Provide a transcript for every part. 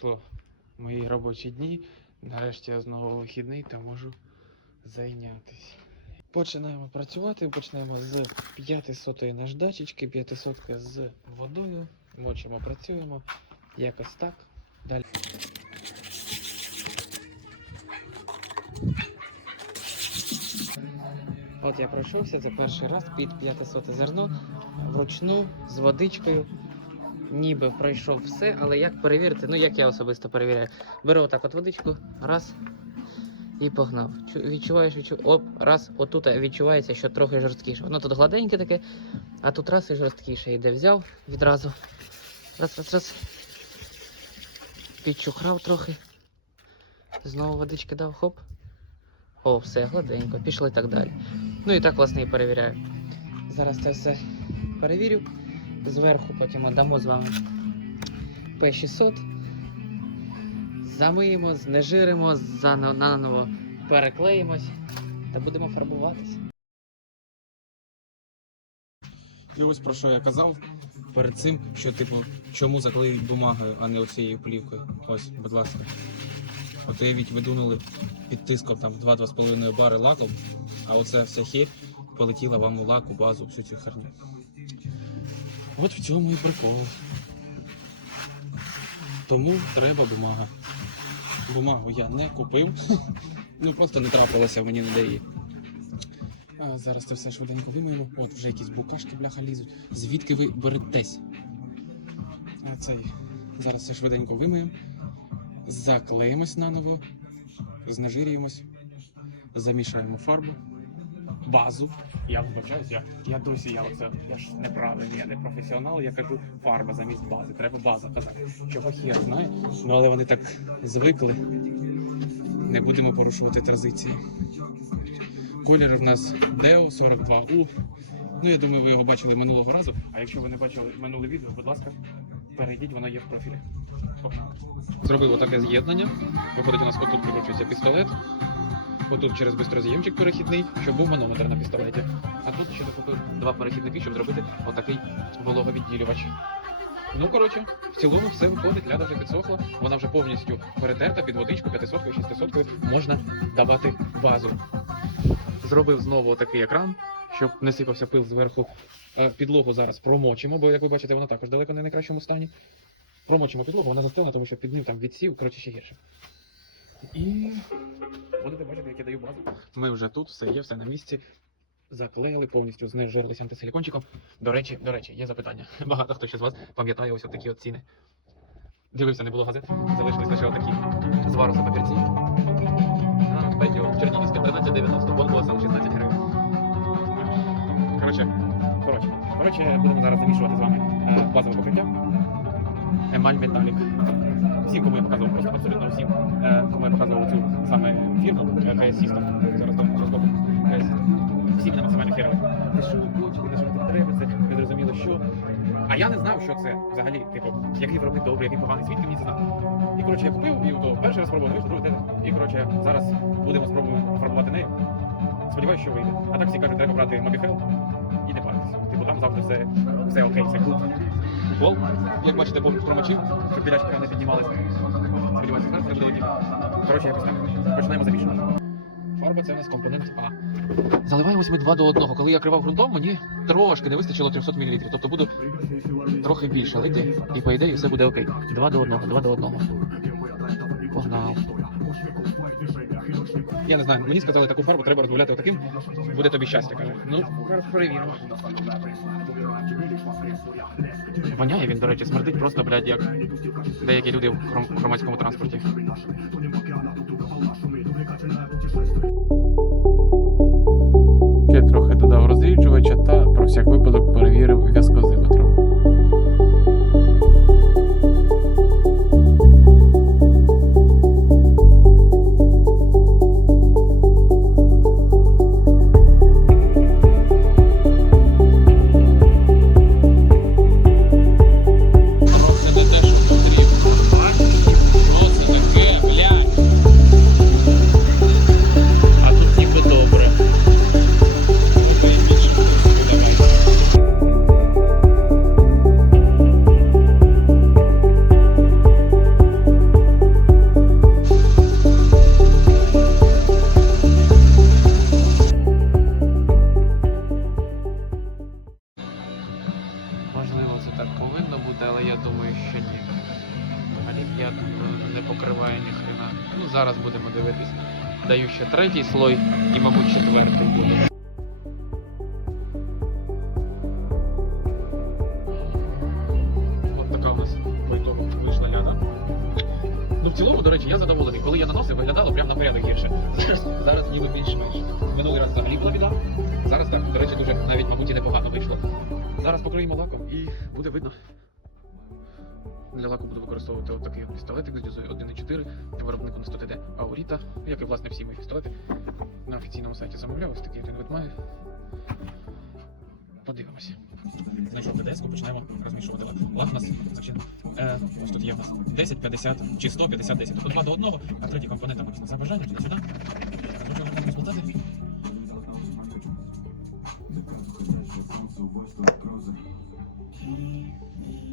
пройшло мої робочі дні. Нарешті я знову вихідний та можу зайнятися. Починаємо працювати, почнемо з 500 наждачечки, 500 з водою. Мочимо, працюємо. Якось так. Далі. От я пройшовся, це перший раз під 500 зерно вручну з водичкою. Ніби пройшов все, але як перевірити? Ну як я особисто перевіряю. Беру отак от водичку, раз і погнав. Чу- Відчуваєш, відчу... оп, раз, отут відчувається, що трохи жорсткіше. Воно тут гладеньке таке, а тут раз і жорсткіше йде. Взяв відразу. Раз, раз, раз. Підчухрав трохи. Знову водички дав, хоп. О, все, гладенько, пішли так далі. Ну і так, власне, і перевіряю. Зараз це все перевірю. Зверху потім дамо з вами P600. Замиємо, знежиримо, наново переклеїмось та будемо фарбуватися. І ось про що я казав перед цим, що типу, чому заклеюють бумагою, а не оцією плівкою. Ось, будь ласка. От уявіть, ви дунули під тиском там 2-2,5 бари лаком, а оця вся херь полетіла вам у лак, у базу, всю цю херню. От в цьому і прикол. Тому треба бумага. Бумагу я не купив. Ну просто не трапилося мені ніде її. А, зараз це все швиденько вимиємо. От вже якісь букашки бляха лізуть. Звідки ви беретесь? А цей. Зараз все швиденько вимиємо. Заклеїмось наново, знежирюємось, замішаємо фарбу, базу. Я вибачаюсь, я, я досі я оце, я ж неправильний, я не професіонал, я кажу фарба замість бази. Треба база казати. Чого хер знає. Ну але вони так звикли. Не будемо порушувати традиції. Колір в нас Deo 42U. Ну, я думаю, ви його бачили минулого разу. А якщо ви не бачили минуле відео, будь ласка, перейдіть, воно є в профілі. Зробив отаке з'єднання. Виходить, у нас отут прикручується пістолет. Отут через бистроз'ємчик перехідний, щоб був манометр на пістолеті. А тут ще докупив два перехідники, щоб зробити отакий вологовідділювач. Ну, коротше, в цілому все виходить, ляда вже підсохла, вона вже повністю перетерта під водичку 500 600 можна давати вазу. Зробив знову отакий екран, щоб не сипався пил зверху. Е, Підлогу зараз промочимо, бо як ви бачите, вона також далеко не в найкращому стані. Промочимо підлогу, вона застелена, тому що під ним там відсів, коротше, ще гірше. І будете бачити, як я даю базу. Ми вже тут, все є, все на місці. Заклеїли, повністю знежирились антисилікончиком. До речі, до речі, є запитання. Багато хто ще з вас пам'ятає ось такі от ціни. Дивився, не було газет. Залишились лише отакі з варуса папірці. А, Петю, Чернігівська 13,90, вон була сам 16 гривень. Коротше, коротше, коротше, будемо зараз замішувати з вами е, базове покриття. Емаль Металік. Всім, кому я показував, просто абсолютно всім, е, кому я показував цю саме фірму е, System. Зараз там добре. KS. Всі мене максимально херили. Ти що хочете, те, що вам треба, це зрозуміло, що. А я не знав, що це взагалі, типу, який виробник добрий, який поганий, звідки мені це знати. І коротше, я купив, і то перший раз спробував, вийшло, другий. І коротше, зараз будемо спробувати фарбувати нею. Сподіваюсь, що вийде. А так всі кажуть, треба брати Mobihel і не паритися. Типу там завжди все, все окей, все круто. Пол, як бачите, повністю промочив, щоб білячка не піднімалися. Сподіваюся, не буде летіти. Коротше, якось так. Починаємо замішувати. Фарба це у нас компонент А. Заливаємось ми два до одного. Коли я кривав ґрунтом, мені трошки не вистачило 300 мл. Тобто буду трохи більше лити, і по ідеї все буде окей. Два до одного, два до одного. Погнав. Я не знаю, мені сказали, таку фарбу треба розмовляти отаким, буде тобі щастя, каже. Ну, перевіримо. Воняє він, до речі, смердить просто, блядь, як деякі люди в громадському транспорті. Ще трохи додав розріджувача та про всяк випадок але я думаю, що ні. Олімпія е, не покриває ні хрена. Ну зараз будемо дивитись. Даю ще третій слой і, мабуть, четвертий буде. От така у нас по вийшла ляда. Ну, в цілому, до речі, я задоволений. Коли я наносив, виглядало прямо на порядок гірше. Зараз, ніби більш-менш. Минулий раз взагалі була біда. Зараз так, до речі, дуже навіть, мабуть, і непогано вийшло. Зараз покриємо лаком і буде видно. Для лаку буду використовувати от пістолетик з дюзою 1.4 виробнику на 100 ТД Ауріта, як і власне всі мої пістолети. На офіційному сайті замовляв, ось такий один вид має. Подивимося. Знайшов ТДС-ку, почнемо розмішувати лак. У нас. Е, ось тут є у нас 10, 50 чи 100, 50, 10. Тобто два до одного, а третій компонент там за бажанням туди-сюди. Можемо гарно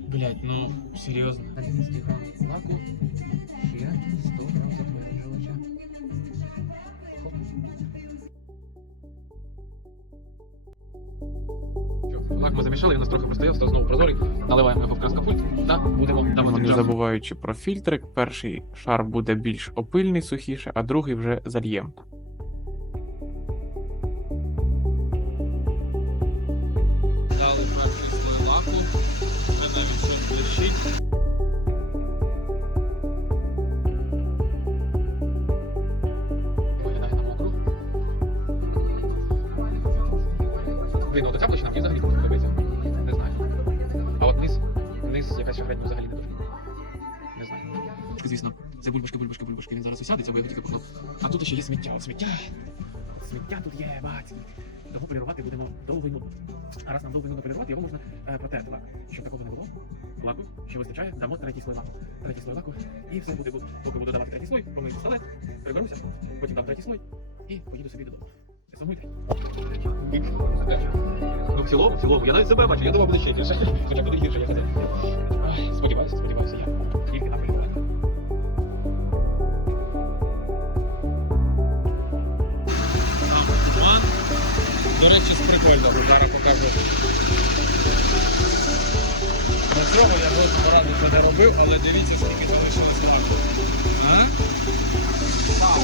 Блять, ну серйозно. 11 грам лаку, ще 100 грам. Що, Лак ми замішали, він у нас трохи простояв, став знову прозорий. Наливаємо його в краскопульт та будемо давати Не джаз. забуваючи про фільтрик, перший шар буде більш опильний, сухіше, а другий вже зальєм. От оця площина мені взагалі не подобається. Не знаю. А от низ, низ якась шагрень взагалі не дуже. Не знаю. Звісно, це бульбашки, бульбашки, бульбашки. Він зараз усядеться, бо я тільки поклав. А тут ще є сміття. От сміття. Сміття тут є, бать. Тому полірувати будемо довго й нудно. А раз нам довго і нудно полірувати, його можна е, протерти лак. Щоб такого не було. Лаку ще вистачає, дамо третій слой лаку. Третій слой лаку. І все буде, поки буду давати третій слой, помию пістолет, приберуся, потім дам третій слой і поїду собі додому. Ну, в цілому, в цілому, я навіть себе бачу, я думав, буде ще гірше. Хоча буде гірше, я казав. Ай, Сподіваюся, сподіваюся, я. Тільки на полювання. До речі, з прикольного, зараз покажу. До цього я разу це не робив, але дивіться, скільки залишилось лаку.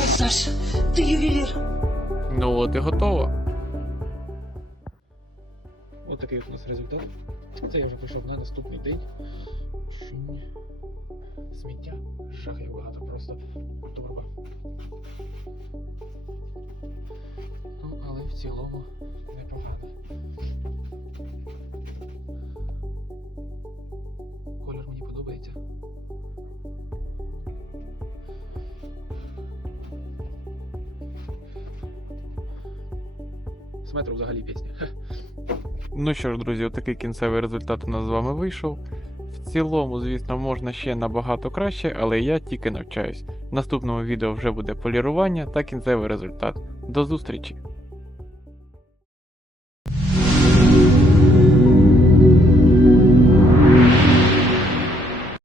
Саш, ты ювелир. Ну от і готово. Ось такий у нас результат. Це я вже прийшов на наступний день. Сміття. Жахів багато, просто турба. Ну, але в цілому непогано. Колір мені подобається. З метру взагалі пісня. Ну що ж, друзі, отакий кінцевий результат у нас з вами вийшов. В цілому, звісно, можна ще набагато краще, але я тільки навчаюсь. В наступному відео вже буде полірування та кінцевий результат. До зустрічі!